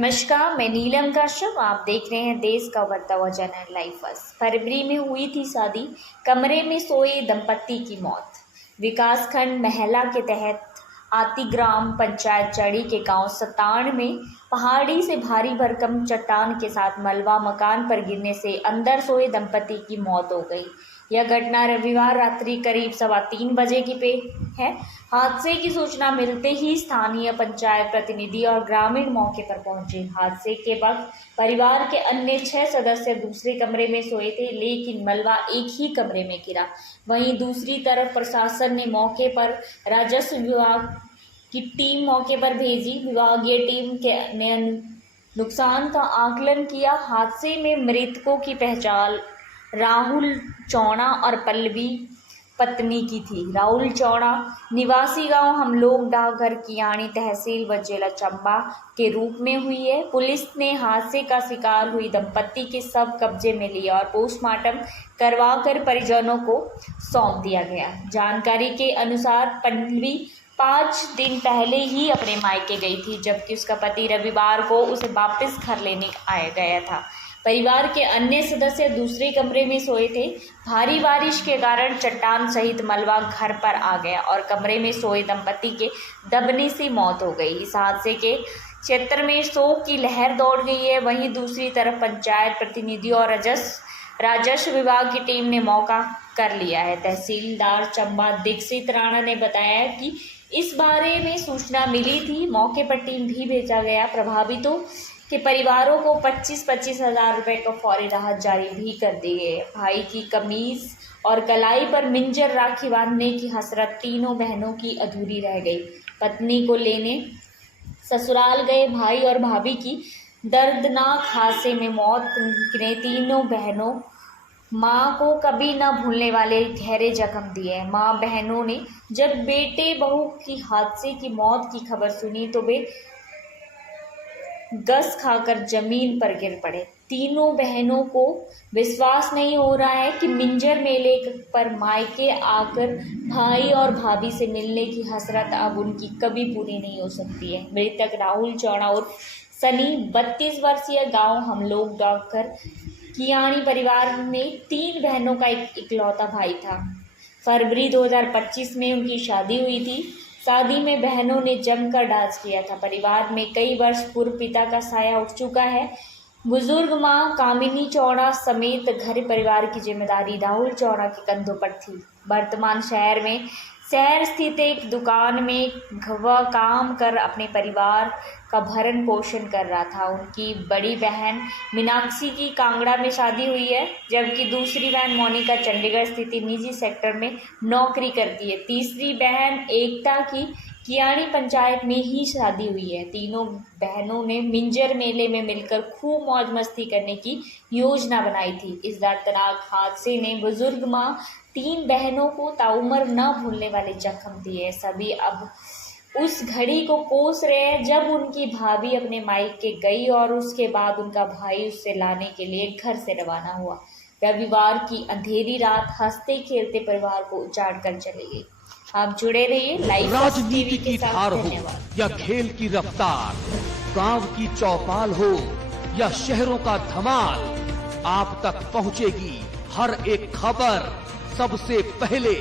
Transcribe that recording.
नमस्कार, मैं नीलम काश्यप। आप देख रहे हैं देश का बढ़ता हुआ चैनल लाइव फर्स्ट। फरवरी में हुई थी शादी, कमरे में सोए दंपत्ति की मौत। विकासखंड महला के तहत आती ग्राम पंचायत चड़ी के गांव सताण में पहाड़ी से भारी भरकम चट्टान के साथ मलबा मकान पर गिरने से अंदर सोए दंपत्ति की मौत हो गई। यह घटना रविवार रात्रि करीब 3:15 बजे की है। हादसे की सूचना मिलते ही स्थानीय पंचायत प्रतिनिधि और ग्रामीण मौके पर पहुंचे। हादसे के वक्त परिवार के अन्य 6 सदस्य दूसरे कमरे में सोए थे, लेकिन मलबा एक ही कमरे में गिरा। वहीं दूसरी तरफ प्रशासन ने मौके पर राजस्व विभाग की टीम मौके पर भेजी। विभागीय टीम ने नुकसान का आकलन किया। हादसे में मृतकों की पहचान राहुल चौड़ा और पल्लवी पत्नी की थी। राहुल चौड़ा निवासी गांव हमलोग डाकघर कियानी तहसील व जिला चंबा के रूप में हुई है। पुलिस ने हादसे का शिकार हुई दंपत्ति के शव कब्जे में लिया और पोस्टमार्टम करवाकर परिजनों को सौंप दिया गया। जानकारी के अनुसार पल्लवी 5 दिन पहले ही अपने मायके गई थी, जबकि उसका पति रविवार को उसे वापस घर लेने आया गया था। परिवार के अन्य सदस्य दूसरे कमरे में सोए थे। भारी बारिश के कारण चट्टान सहित मलबा घर पर आ गया और कमरे में सोए दंपत्ति के दबने से मौत हो गई। इस हादसे के क्षेत्र में शोक की लहर दौड़ गई है। वहीं दूसरी तरफ पंचायत प्रतिनिधि और राजस्व विभाग की टीम ने मौका कर लिया है। तहसीलदार चंबा दीक्षित राणा ने बताया कि इस बारे में सूचना मिली थी। मौके पर टीम भी भेजा गया। प्रभावितों के परिवारों को 25-25 हज़ार रुपये का फौरी राहत जारी भी कर दी गई है। भाई की कमीज और कलाई पर मिंजर राखी बांधने की हसरत तीनों बहनों की अधूरी रह गई। पत्नी को लेने ससुराल गए भाई और भाभी की दर्दनाक हादसे में मौत ने तीनों बहनों माँ को कभी न भूलने वाले गहरे जख्म दिए। माँ बहनों ने जब बेटे बहू की हादसे की मौत की खबर सुनी तो वे गस खाकर जमीन पर गिर पड़े। तीनों बहनों को विश्वास नहीं हो रहा है कि मिंजर मेले पर मायके आकर भाई और भाभी से मिलने की हसरत अब उनकी कभी पूरी नहीं हो सकती है। मृतक राहुल चौड़ा उर्फ सनी 32 वर्षीय गांव हमलोग डाकघर कियानी परिवार में 3 बहनों का इकलौता भाई था। फरवरी 2025 में उनकी शादी हुई थी। शादी में बहनों ने जमकर डांस किया था। परिवार में कई वर्ष पूर्व पिता का साया उठ चुका है। बुजुर्ग मां कामिनी चौड़ा समेत घर परिवार की जिम्मेदारी राहुल चौड़ा के कंधों पर थी। वर्तमान शहर स्थित एक दुकान में वह काम कर अपने परिवार का भरण पोषण कर रहा था। उनकी बड़ी बहन मीनाक्षी की कांगड़ा में शादी हुई है, जबकि दूसरी बहन मोनिका चंडीगढ़ स्थित निजी सेक्टर में नौकरी करती है। तीसरी बहन एकता की कियानी पंचायत में ही शादी हुई है। तीनों बहनों ने मिंजर मेले में मिलकर खूब मौज मस्ती करने की योजना बनाई थी। इस दर्दनाक हादसे ने बुजुर्ग माँ 3 बहनों को ताउम्र न भूलने वाले जख्म दिए। सभी अब उस घड़ी को कोस रहे हैं जब उनकी भाभी अपने मायके गई और उसके बाद उनका भाई उससे लाने के लिए घर से रवाना हुआ। रविवार की अंधेरी रात हंसते खेलते परिवार को उजाड़ कर चली गई। आप जुड़े रहिए लाइव राजनीति की धार हो या खेल की रफ्तार, गांव की चौपाल हो या शहरों का धमाल, आप तक पहुंचेगी हर एक खबर सबसे पहले।